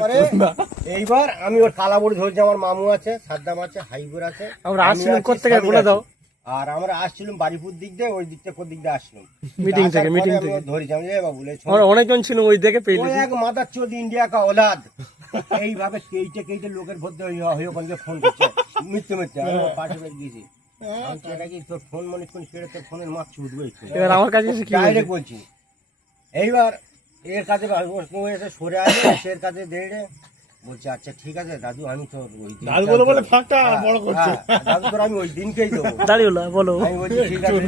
পরে এইবার আমি ওর কালাবড়ি ধরছি, আমার মামু আছে, সাদ্দাম আছে, হাইবুর আছে, আমরা আসছিলাম কোথা থেকে বলে দাও। আর আমরা আসছিলাম বাড়িপুর দিক দিয়ে, ওই দিক থেকে কোন দিক দিয়ে আসলাম মিটিং থেকে ধরেছি আমি, বাবু আমরা অনেকজন ছিল ওই দেখে পেয়ে ওই এক মাদার চোদ ইন্ডিয়া কা ওলাদ এইভাবে কেইটে লোকের ভর্তি হয়ে ওখানে ফোন করছে মৃত্যু আমি পাশে বের গেছি, এটা কি তোর ফোন মনে কোন ছেড়ে তোর ফোনের মাছ ছুটবে, এবার আমার কাছে এসে কি ডাইরেক্ট বলছি। এইবার এর কাছে এসে সরে আসে, এর কাছে দেড়ে বলছে আচ্ছা ঠিক আছে দাদু, আমি তো ওই দাদু তোর আমি ওই দিনকেই দেবো। বলো আমি বলছি ঠিক আছে,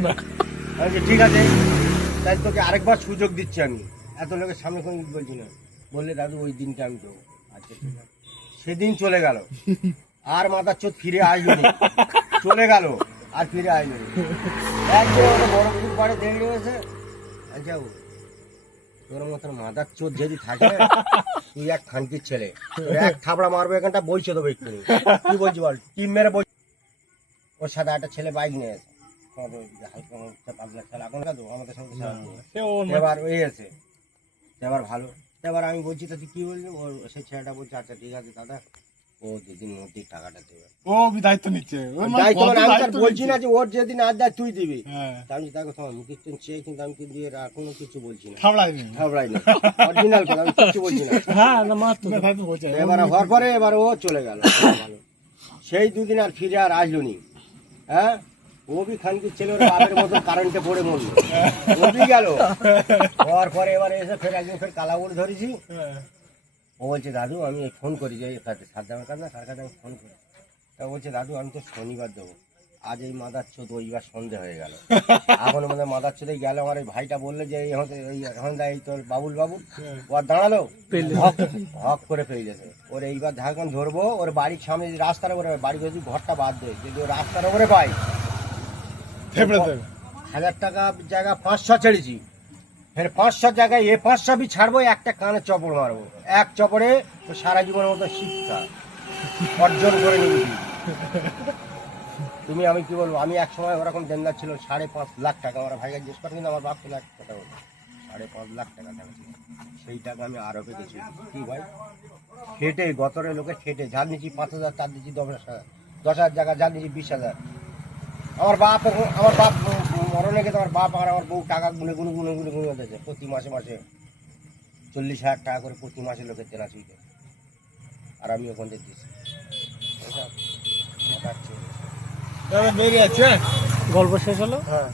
আমি ঠিক আছে তাই তোকে আরেকবার সুযোগ দিচ্ছি, আমি এত লোকের সামনে কোনো বলছি না, বললে দাদু ওই দিনকে আমি দেবো। আচ্ছা ঠিক আছে, সেদিন চলে গেল, আর মাথার চোখ ফিরে আসলো নি, চলে গেল আর ফিরে আসলো নি। একদিন ওটা বড় পুকুর পাড়ে দেখে রয়েছে, আচ্ছা তোর মতন মাদার চোদ যদি থাকে তুই এক খানকির ছেলে, এক থাপড়া মারবো এখানটা বইছে দেবো এক্ষুনি, কি বলছি বল, টিম মেরে বই। ওর সাথে একটা ছেলে বাইক নিয়ে এসে হালকা পাতলা খেলা এখন আমাদের সঙ্গে এবার ওই আছে, এবার ভালো। এবার আমি বলছি তো তুই কি বললি, ওর সেই ছেলেটা বলছে আচ্ছা ঠিক আছে দাদা, ও দুদিন মধ্যেই টাকাটা দেবে, ও দায়িত্ব নিচ্ছে, দায়িত্ব মানে আমি তার বলছি না যে ওর যেদিন আজ দেয় তুই দিবি, আমি দেখো তোমার মুখের চেয়ে কিন্তু আমি কিন্তু এর আর কোনো কিছু বলছি না, থাবড়াই না অরিজিনাল কথা, আমি কিছু বলছি না। এবার হওয়ার পরে এবার ও চলে গেল, সেই দুদিন আর ফিরে আর আসলো নি। হ্যাঁ ও বি খানকির ছেলে, ওর বাপের মতো কারেন্টে পড়ে মরলো, ও বি গেল। হওয়ার পরে এবার এসে ফের একদিন ফের কালাবড়ি ধরেছি, ও বলছে দাদু আমি ফোন করি যে সাদ্দামের কাছে না কার কাছে আমি ফোন করি, তা বলছে দাদু আমি তো শনিবার দেবো, আজ এই মাদার চোদ ওইবার সন্ধে হয়ে গেল, এখন মানে মাদার চোদে গেল। আমার এই ভাইটা বললে যে এখন এই তোর বাবুল ও আর দাঁড়ালো, হক করে ফেলে গেছে। ওর এইবার ঝাড়খণ্ড ধরবো, ওর বাড়ির সামনে যে রাস্তার উপরে, বাড়ি যদি ঘরটা বাদ দেয়, যদি ও রাস্তার উপরে পাই 1000 টাকা জায়গা 500 ছেড়েছি, ফের 500 জায়গায় এ 500 বি ছাড়বো, একটা কানে চপড় মারবো, এক চপড়ে সারা জীবনের মতো শিক্ষা অর্জন করে নিবি। তুমি আমি কি বলবো, আমি এক সময় ওরকম দেনদার ছিল 5.5 লাখ টাকা, আমার ভাইকে জিজ্ঞেস করে কিন্তু আমার বাপ তো লাখ টাকা বলতো, 5.5 লাখ টাকা ছিল, সেই টাকা আমি আরো পেতেছি কি ভাই, খেটে গতরে লোকে খেটে ঝাল নিচ্ছি 5,000, তার দিচ্ছি 10,000 জায়গা ঝাল নিচ্ছি 20,000। আমার বাপ মরণে গেছে, আমার বাপ আর আমার বউ টাকা গুনে দিয়েছে প্রতি মাসে 40,000 টাকা করে প্রতি মাসে লোকের দেনা চুইতে, আর আমি ওখান থেকে দিচ্ছি। গল্প শেষ হলো। হ্যাঁ।